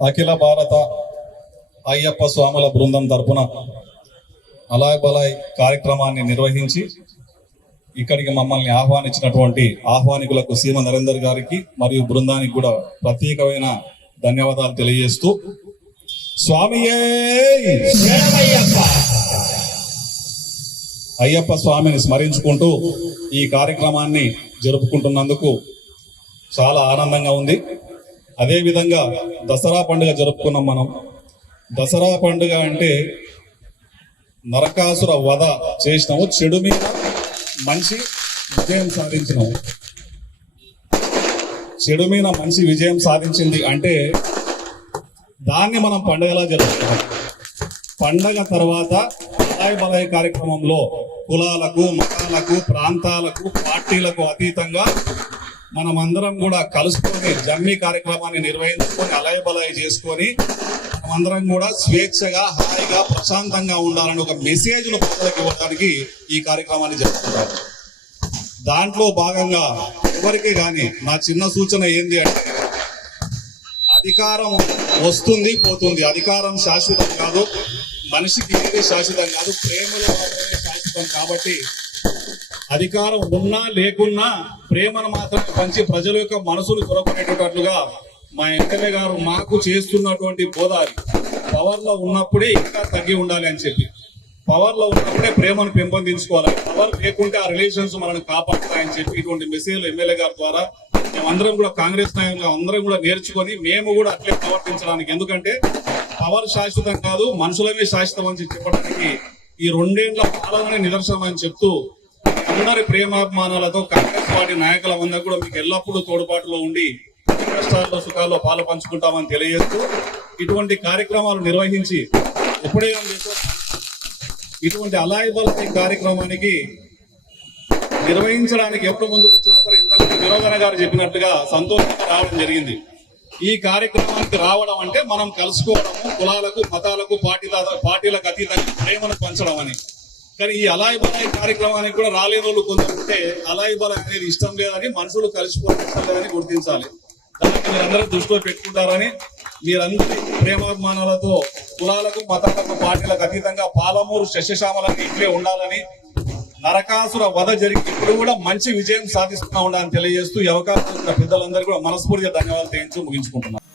అఖిల భారత అయ్యప్ప స్వాముల బృందం తరపున అలాయ్ బలాయ్ కార్యక్రమాన్ని నిర్వహించి ఇక్కడికి మమ్మల్ని ఆహ్వానించినటువంటి ఆహ్వానికులకు సీమ నరేందర్ గారికి మరియు బృందానికి కూడా ప్రత్యేకమైన ధన్యవాదాలు తెలియజేస్తూ స్వామియే! అయ్యప్ప స్వామిని స్మరించుకుంటూ ఈ కార్యక్రమాన్ని జరుపుకుంటున్నందుకు చాలా ఆనందంగా ఉంది. అదే విధంగా దసరా పండుగ జరుపుకున్నాం మనం. దసరా పండుగ అంటే నరకాసుర వధ చేసినాము. చెడు మీద మంచి విజయం సాధించినాము. చెడు మీద మంచి విజయం సాధించింది అంటే దాన్ని మనం పండుగలా జరుపుకున్నాం పండగ తర్వాత బలాయ్ బలాయ్ కార్యక్రమంలో కులాలకు మతాలకు ప్రాంతాలకు పార్టీలకు అతీతంగా మనమందరం కూడా కలుసుకొని జమ్మి కార్యక్రమాన్ని నిర్వహించుకొని అలయబలయ చేసుకొని మనమందరం కూడా స్వేచ్ఛగా హాయిగా ప్రశాంతంగా ఉండాలని ఒక మెసేజ్ ప్రజలకు ఇవ్వడానికి ఈ కార్యక్రమాన్ని జరుపుకుంటారు దాంట్లో భాగంగా ఎవరికి కానీ నా చిన్న సూచన ఏంది అంటే అధికారం వస్తుంది పోతుంది. అధికారం శాశ్వతం కాదు మనిషికి ఏది శాశ్వతం కాదు ప్రేమలో శాశ్వతం కాబట్టి అధికారం ఉన్నా లేకున్నా ప్రేమను మాత్రమే పంచి ప్రజల యొక్క మనసును కొరకొనేటట్లుగా మా ఎమ్మెల్యే గారు మాకు చేస్తున్నటువంటి బోధాలి పవర్లో ఉన్నప్పుడే ఇంకా తగ్గి ఉండాలి అని చెప్పి. పవర్లో ఉన్నప్పుడే ప్రేమను పెంపొందించుకోవాలి. పవర్ లేకుంటే ఆ రిలేషన్స్ మనల్ని కాపాడుతాయని చెప్పి ఇటువంటి మెసేజ్లు ఎమ్మెల్యే గారి ద్వారా మేమందరం కూడా కాంగ్రెస్ నాయకులు అందరం కూడా నేర్చుకొని మేము కూడా అట్లే ప్రవర్తించడానికి. ఎందుకంటే పవర్ శాశ్వతం కాదు మనుషులమే శాశ్వతం అని చెప్పడానికి ఈ రెండేళ్ళ పాలననే నిదర్శనం అని చెప్తూ అందరి ప్రేమాభిమానాలతో కాంగ్రెస్ పార్టీ నాయకుల మంది కూడా మీకు ఎల్లప్పుడూ తోడ్పాటులో ఉండి కష్టాల్లో సుఖాల్లో పాలు పంచుకుంటామని తెలియజేస్తూ ఇటువంటి కార్యక్రమాలు నిర్వహించి ఎప్పుడే ఇటువంటి అలాయి కార్యక్రమానికి నిర్వహించడానికి ఎప్పుడు ముందుకు వచ్చినా సరే ఇంతకు నిరోధన గారు చెప్పినట్టుగా సంతోషంగా రావడం జరిగింది. ఈ కార్యక్రమానికి రావడం అంటే మనం కలుసుకోవడము కులాలకు మతాలకు పార్టీల పార్టీలకు అతీతంగా ప్రేమను పంచడం అని కానీ ఈ అలాయి బలాయి కార్యక్రమానికి కూడా రాలేని వాళ్ళు కొందరు ఉంటే అలాయి బలాయి అనేది ఇష్టం లేదని మనుషులు కలిసిపోవడం ఇష్టం లేదని గుర్తించాలి. దానికి మీరందరూ దృష్టిలో పెట్టుకుంటారని మీరందరి ప్రేమాభిమానాలతో కులాలకు మతాలకు పార్టీలకు అతీతంగా పాలమూరు శస్యశ్యామలకి ఇట్లే ఉండాలని నరకాసుర వధ జరిగి ఇప్పుడు కూడా మంచి విజయం సాధిస్తున్నా ఉండాలని తెలియజేస్తూ ఈ అవకాశం పెద్దలందరూ కూడా మనస్ఫూర్తిగా ధన్యవాదాలు తెలియజేస్తూ ముగించుకుంటున్నాను.